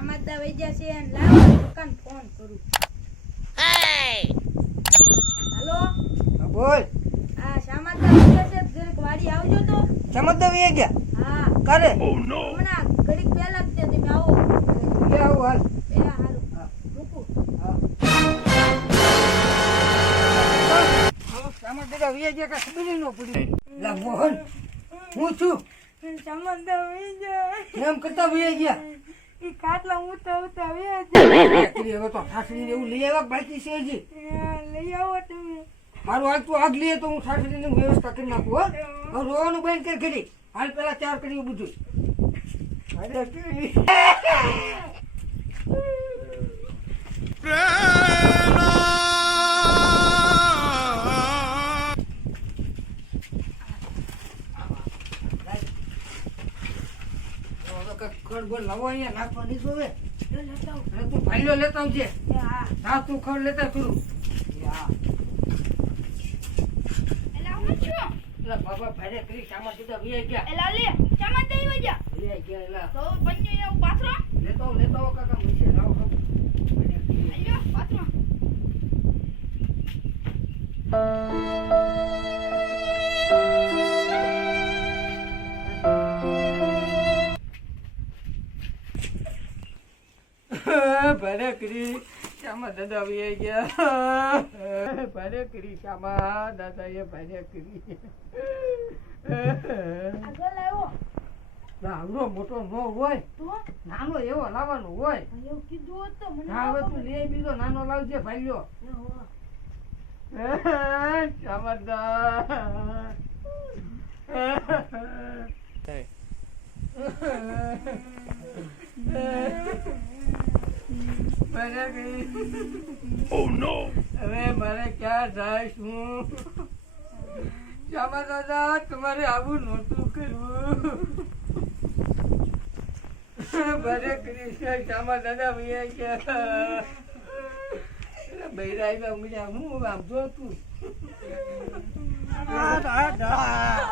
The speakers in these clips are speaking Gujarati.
સામાદા વૈજા છે અને લાવો દુકાન ફોન કરું. હાલો બોલ. આ સામાદા વૈજા છે જરીક વાડી આવજો તો. સમજતા વી ગયા હા કરે હમણાં ઘડીક પહેલા જ તે તમે આવો. લે આવું હાલ. એ હારું મૂકું. સમજતા વી ગયા કે ખબર ન પડી. લા મોહન હું છું સામાદા વૈજા એમ કરતા વી ગયા ઈ ખાટલા ઉતા વૈજા હવે તો સાસરીને એવું લઈ આવ્યા બાકી છે હજી. લઈ આવો તમે. મારું હાલ તું આગ લઈએ તો હું સાસરીની વ્યવસ્થા કરી નાખું. હો હવે રોવાનું બંધ કર ઘડી. હાલ પેલા ચાર કર્યું બધું. ખડ લાવો અહીંયા નાખવાની જોવે. તું ભાઈલો લેતા આવજે. હા તું ખડ લેતા કરું. બાબા ભારે કરી સામા સીધા વી ગયા. એલા લે સામાદા વૈજા વી ગયા એલા. તો પંજો પાથરો લેતો કાકા મુશે લાવો ખાવ. આલ્યો પાથરો. ભારે કરી શામા દાદા વી ગયા. ભારે કરી શામા દાદા એ ભારે કરી. આગળ લાવો આવડો મોટો ન હોય તો નાનો એવો લાવવાનો હોય. એવું કીધું હોત તો મને હા હવે તું લે બીજો નાનો લાવજે ભાઈલો. શામા હવે મારે ક્યાં જાય શું? શામા દાદા તમારે આવું નહોતું કરવું. ભરે કરી શામા દાદા ભૈયા ગયા. બૈરા મજા હું આમ જોતું. શામા દાદા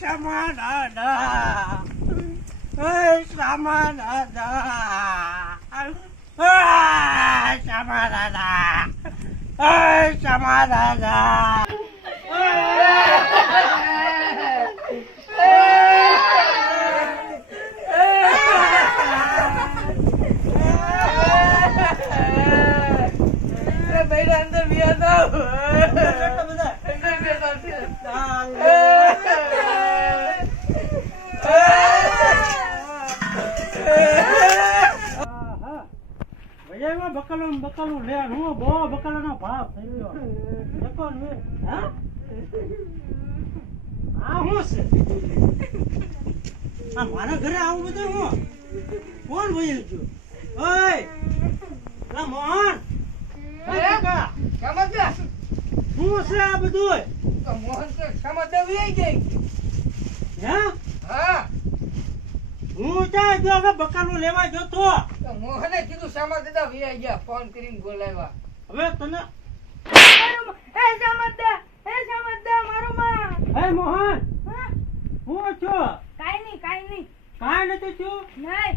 શામા દાદા શામા દાદા શામા દાદા. બૈરા અંદર બિયા જાવ. બકાલું લે હું બહુ બકાલાનો ભાવ થઈ ગયો. હા હું છે આ મારા ઘરે આવું બધું હું કોણ વયું છું? ઓય લા મોહન શું છે આ બધું? મોહન તો સમજતા વી ગઈ. હે હા હું ત્યાં ગયો બકાલું લેવા જતો. મોહને કીધું શામા દાદા વી ગયા ફોન કરીને બોલાવ્યા. હવે તને એ સામાદા મારો માં. હે મોહન હું છો? કાઈ નહીં કાઈ નથી છું. નહીં